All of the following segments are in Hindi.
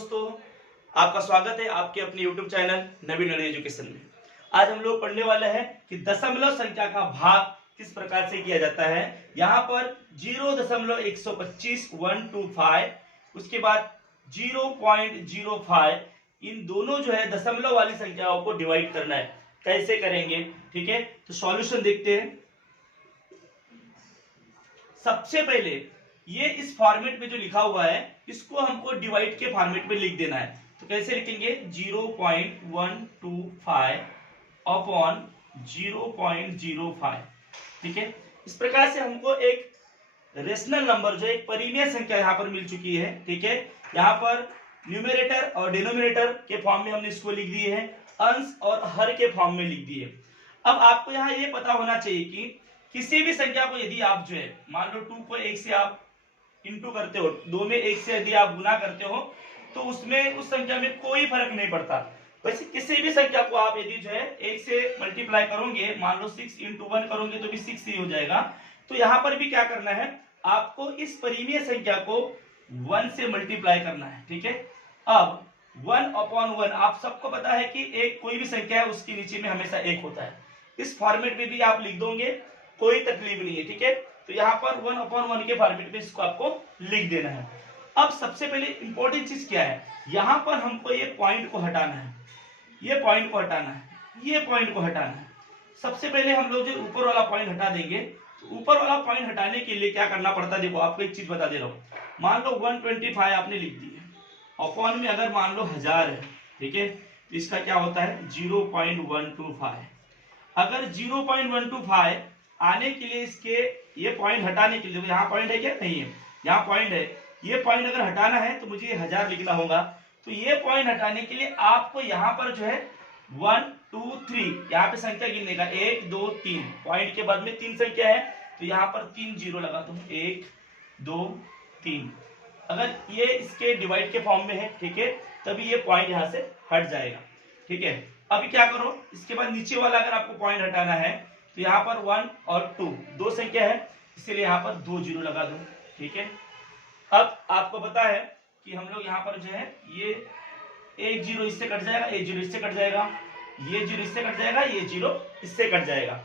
दोस्तों, आपका स्वागत है आपके अपने YouTube चैनल नवीन नॉलेज एजुकेशन में। आज हम लोग पढ़ने वाले हैं कि दशमलव संख्या का भाग किस प्रकार से किया जाता है। यहाँ पर 0.125 125, उसके बाद 0.05, इन दोनों जो है दशमलव वाली संख्याओं को डिवाइड करना है। कैसे करेंगे, ठीक है, तो सॉल्यूशन देखते हैं। सबसे पहले ये इस फॉर्मेट में जो लिखा हुआ है इसको हमको डिवाइड के फॉर्मेट में लिख देना है। तो कैसे लिखेंगे, 0.125 अपॉन 0.05, ठीक है। इस प्रकार से हमको एक रेशनल नंबर जो एक परिमेय संख्या यहाँ पर मिल चुकी है, ठीक है। यहाँ पर न्यूमरेटर और डिनोमिनेटर के फॉर्म में हमने इसको लिख दिए हैं, अंश और हर के फॉर्म में लिख दिए। अब आपको यहाँ ये पता होना चाहिए कि किसी भी संख्या को यदि आप जो है मान लो 2 को 1 से आप इंटू करते हो, 2 में 1 से यदि आप गुना करते हो तो उसमें उस संख्या में कोई फर्क नहीं पड़ता। वैसे किसी भी संख्या को आप यदि जो है 1 से मल्टीप्लाई करोगे, मान लो 6 × 1 करोगे तो भी 6 ही हो जाएगा। तो यहाँ पर भी क्या करना है, आपको इस परिमेय संख्या को 1 से मल्टीप्लाई करना है, ठीक है। अब 1/1 आप सबको पता है कि एक कोई भी संख्या है उसके नीचे में हमेशा 1 होता है। इस फॉर्मेट में भी आप लिख दोगे, कोई तकलीफ नहीं है, ठीक है। तो यहाँ पर 1/1 के फॉर्मेट में इसको आपको लिख देना है। अब सबसे पहले इंपॉर्टेंट चीज क्या है, यहाँ पर हमको ये पॉइंट को हटाना है, ये पॉइंट को हटाना है, ये पॉइंट को हटाना है। सबसे पहले हम लोग जो ऊपर वाला पॉइंट हटा देंगे, तो ऊपर वाला पॉइंट हटाने के लिए क्या करना पड़ता है, देखो आपको एक चीज बता दे रहा हूँ। मान लो 125 आपने लिख दी है, अपॉन में अगर मान लो 1000 है, ठीक है, तो इसका क्या होता है 0.125। अगर 0.125 आने के लिए इसके ये पॉइंट हटाने के लिए, यहाँ पॉइंट है क्या, नहीं है, यहाँ पॉइंट है, ये पॉइंट अगर हटाना है तो मुझे 1000 लिखना होगा। तो ये पॉइंट हटाने के लिए आपको यहाँ पर जो है 1 2 3 यहाँ पे संख्या गिनने का, 1 2 3, पॉइंट के बाद में 3 संख्या है तो यहाँ पर 3 जीरो लगा दूं, 1 2 3। अगर ये इसके डिवाइड के फॉर्म में है, ठीक है, तभी ये पॉइंट यहाँ से हट जाएगा, ठीक है। अभी क्या करो, इसके बाद नीचे वाला अगर आपको पॉइंट हटाना है तो यहाँ पर 1 और 2 दो संख्या है, इसीलिए यहाँ पर 2 जीरो लगा दूं, ठीक है। अब आपको पता है कि हम लोग यहाँ पर जो है ये 1 जीरो इससे कट जाएगा, 1 जीरो इससे कट जाएगा, ये जीरो इससे कट जाएगा, ये जीरो इससे कट जाएगा।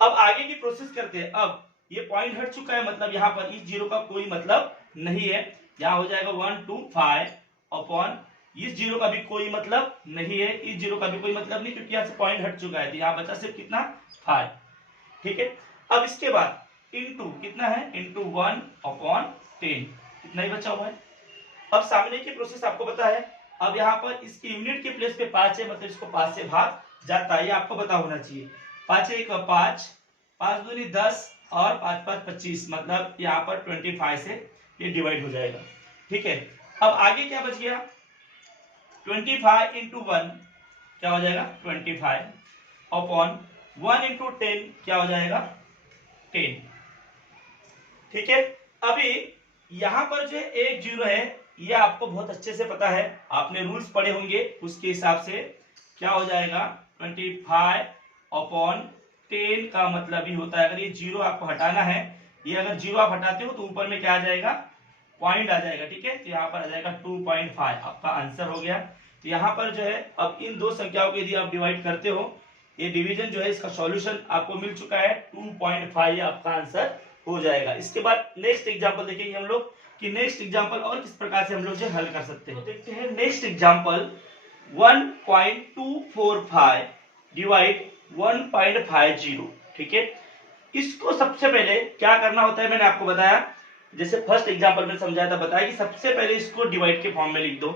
अब आगे की प्रोसेस करते हैं। अब ये पॉइंट हट चुका है, मतलब यहाँ पर इस जीरो का कोई मतलब नहीं है, यहाँ हो जाएगा 125 अपॉन इस जीरो का भी कोई मतलब नहीं है, इस जीरो का भी कोई मतलब नहीं, क्योंकि यहाँ से पॉइंट हट चुका है। तो यहाँ बचा सिर्फ कितना 5, ठीक है। अब इसके बाद इंटू कितना है, इंटू 1/10, इतना ही बचा हुआ है। अब सामने की प्रोसेस आपको पता है। अब यहाँ पर इसकी यूनिट के प्लेस पे 5 है, मतलब इसको 5 से भाग जाता है, ये आपको पता होना चाहिए। 5 1 5, 5 दूनी 10 और 5 5 25, मतलब यहाँ पर 25 से ये डिवाइड हो जाएगा, ठीक है। अब आगे क्या बच गया, 25 × 1 क्या हो जाएगा 25 अपॉन 1 × 10 क्या हो जाएगा 10, ठीक है। अभी यहाँ पर जो एक जीरो है, ये आपको बहुत अच्छे से पता है, आपने रूल्स पढ़े होंगे, उसके हिसाब से क्या हो जाएगा 25 अपॉन 10 का मतलब ही होता है, अगर ये जीरो आपको हटाना है, ये अगर जीरो आप हटाते हो तो ऊपर में क्या आ जाएगा, पॉइंट आ जाएगा, ठीक है। तो यहाँ पर आ जाएगा 2.5, आपका आंसर हो गया। तो यहाँ पर जो है अब इन दो संख्याओं को यदि आप डिवाइड करते हो, ये डिवीजन जो है इसका सॉल्यूशन आपको मिल चुका है 2.5, आपका आंसर हो जाएगा। इसके बाद नेक्स्ट एग्जांपल देखेंगे हम लोग कि नेक्स्ट एग्जांपल और किस प्रकार से हम लोग जो हल कर सकते हैं। तो देखते हैं नेक्स्ट एग्जांपल 1.245 डिवाइड 1.50, ठीक है। इसको सबसे पहले क्या करना होता है, मैंने आपको बताया, जैसे फर्स्ट एग्जांपल में समझाया था, बताया कि सबसे पहले इसको डिवाइड के फॉर्म में लिख दो।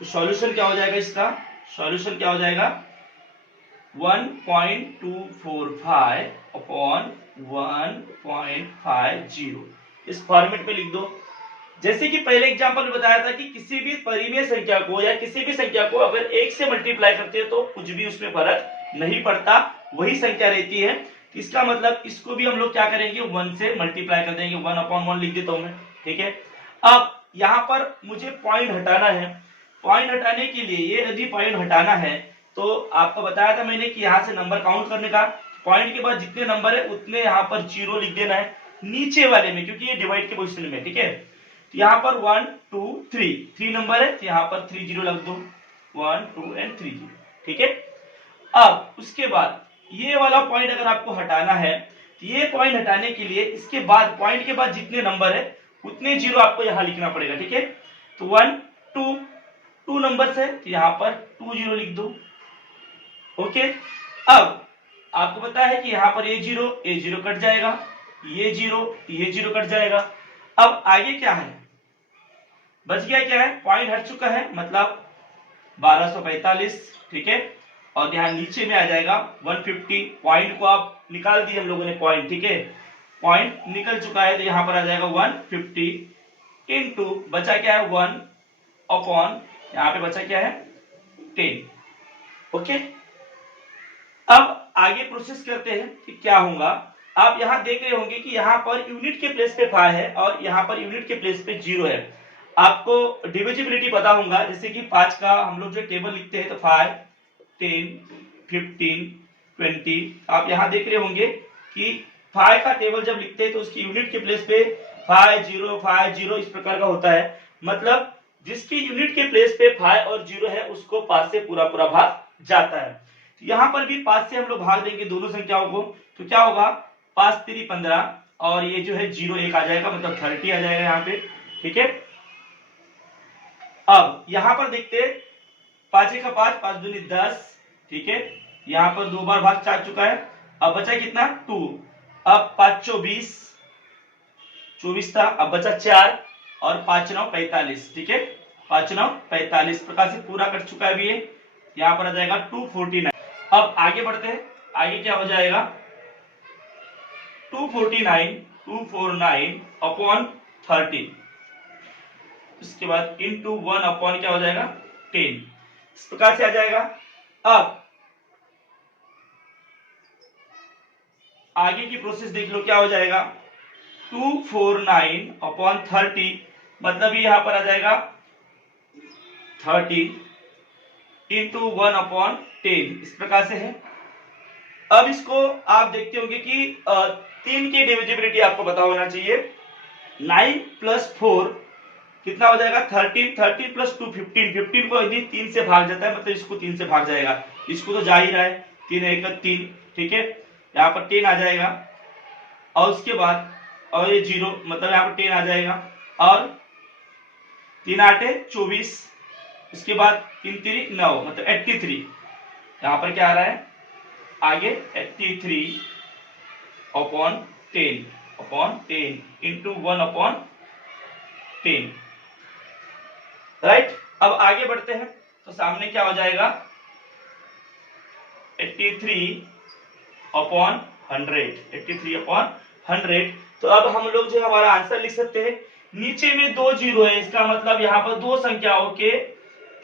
तो सॉल्यूशन क्या हो जाएगा, इसका सॉल्यूशन क्या हो जाएगा 1.245 अपॉन 1.50, इस फॉर्मेट में लिख दो। जैसे कि पहले एग्जांपल में बताया था कि किसी भी परिमेय संख्या को या किसी भी संख्या को अगर 1 से मल्टीप्लाई करते हैं तो कुछ भी उसमें फर्क नहीं पड़ता, वही संख्या रहती है। इसका मतलब इसको भी हम लोग क्या करेंगे 1 से मल्टीप्लाई कर देंगे, 1/1 लिख देता हूं मैं, ठीक है। अब यहाँ पर मुझे पॉइंट हटाना है, पॉइंट हटाने के लिए ये यदि पॉइंट हटाना है तो आपको बताया था मैंने कि यहाँ से नंबर काउंट करने का, पॉइंट के बाद जितने नंबर है उतने यहाँ पर जीरो लिख देना है नीचे वाले में, क्योंकि ये डिवाइड के पोजीशन में, ठीक है। तो यहाँ पर 1 2 3 नंबर है, तो यहाँ पर 30 लग दो, 1 2 एंड 3 0। ठीक है, अब उसके बाद ये वाला पॉइंट अगर आपको हटाना है, तो ये पॉइंट हटाने के लिए इसके बाद पॉइंट के बाद जितने नंबर है उतने जीरो आपको यहाँ लिखना पड़ेगा। ठीक है, तो 1 2 नंबर है, तो यहाँ पर 2 0 लिख दो। ओके, अब आपको पता है कि यहाँ पर ये जीरो कट जाएगा, ये जीरो कट जाएगा। अब आगे क्या है, बच गया क्या है, पॉइंट हट चुका है, मतलब 1245। ठीक है, और यहाँ नीचे में आ जाएगा 150। पॉइंट को आप निकाल दिए हम लोगों ने पॉइंट। ठीक है, पॉइंट निकल चुका है, तो यहाँ पर आ जाएगा 150 इंटू बचा क्या है 1 अपॉन, यहाँ पे बचा क्या है 10। ओके, अब आगे प्रोसेस करते हैं कि क्या होगा। आप यहाँ देख रहे होंगे कि यहाँ पर यूनिट के प्लेस पे 5 है और यहाँ पर यूनिट के प्लेस पे 0 है। आपको डिविजिबिलिटी पता होगा, जैसे कि 5 का हम लोग जो टेबल लिखते हैं तो 5 10 15 20। आप यहाँ देख रहे होंगे कि 5 का टेबल जब लिखते हैं तो उसकी यूनिट के प्लेस पे 5 0 इस प्रकार का होता है। मतलब जिसकी यूनिट के प्लेस पे 5 और 0 है उसको 5 से पूरा भाग जाता है। तो यहाँ पर भी 5 से हम लोग भाग देंगे दोनों संख्याओं को, तो क्या होगा 5 3 15 और ये जो है 0 1 आ जाएगा, मतलब 30 आ जाएगा यहाँ पे। ठीक है, अब यहाँ पर देखते हैं 5 का 5 5 दूनी 10। ठीक है, यहाँ पर 2 बार भाग जा चुका है, अब बचा कितना 2। अब 5 24 था, अब बचा 4 और 5 9 45। ठीक है, 5 9 45 प्रकार से पूरा कर चुका है अभी ये, यहाँ पर आ जाएगा 249। अब आगे बढ़ते हैं, आगे क्या हो जाएगा 249 अपॉन 30। उसके बाद इनटू 1 अपॉन क्या हो जाएगा 10, इस प्रकार से आ जाएगा। अब आगे की प्रोसेस देख लो क्या हो जाएगा 249 अपॉन 30, मतलब यहाँ पर आ जाएगा 30 इंटू 1 अपॉन 10, इस प्रकार से है। अब इसको आप देखते होंगे कि 3 की डिविजिबिलिटी आपको पता होना चाहिए। 9 प्लस 4 कितना हो जाएगा 13, 13 प्लस 2 15, 15 को यदि 3 से भाग जाता है मतलब इसको 3 से भाग जाएगा, इसको तो जा ही रहा है, 3 1 3। ठीक है, यहाँ पर 10 आ जाएगा और उसके बाद और ये 0 मतलब यहाँ पर 10 आ जाएगा और 3 8 24, इसके बाद 3 3 9 मतलब 83। यहाँ पर क्या आ रहा है आगे 83 अपॉन 10 इंटू 1 अपॉन 10। राइट, अब आगे बढ़ते हैं तो सामने क्या हो जाएगा 83 अपॉन 100। तो अब हम लोग जो हमारा आंसर लिख सकते हैं, नीचे में 2 0 है, इसका मतलब यहाँ पर दो संख्याओं के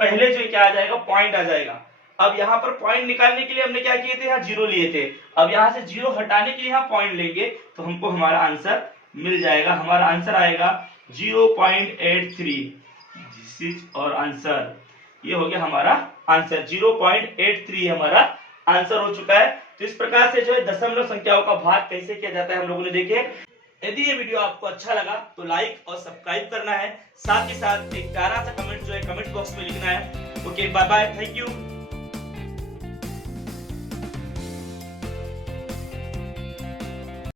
पहले जो क्या आ जाएगा पॉइंट आ जाएगा। अब यहाँ पर पॉइंट निकालने के लिए हमने क्या किए थे, यहाँ 0 लिए थे, अब यहाँ से 0 हटाने के लिए यहाँ पॉइंट लेंगे तो हमको हमारा आंसर मिल जाएगा। हमारा आंसर आएगा 0.83। दिस इज और आंसर, ये हो गया हमारा आंसर 0.83 हमारा आंसर हो चुका है। तो इस प्रकार से जो है दशमलव संख्याओं का भाग कैसे किया जाता है हम लोगों ने देखे। यदि ये वीडियो आपको अच्छा लगा तो लाइक और सब्सक्राइब करना है, साथ ही साथ एक प्यारा सा कमेंट जो है कमेंट बॉक्स में लिखना है। Okay, bye bye, thank you.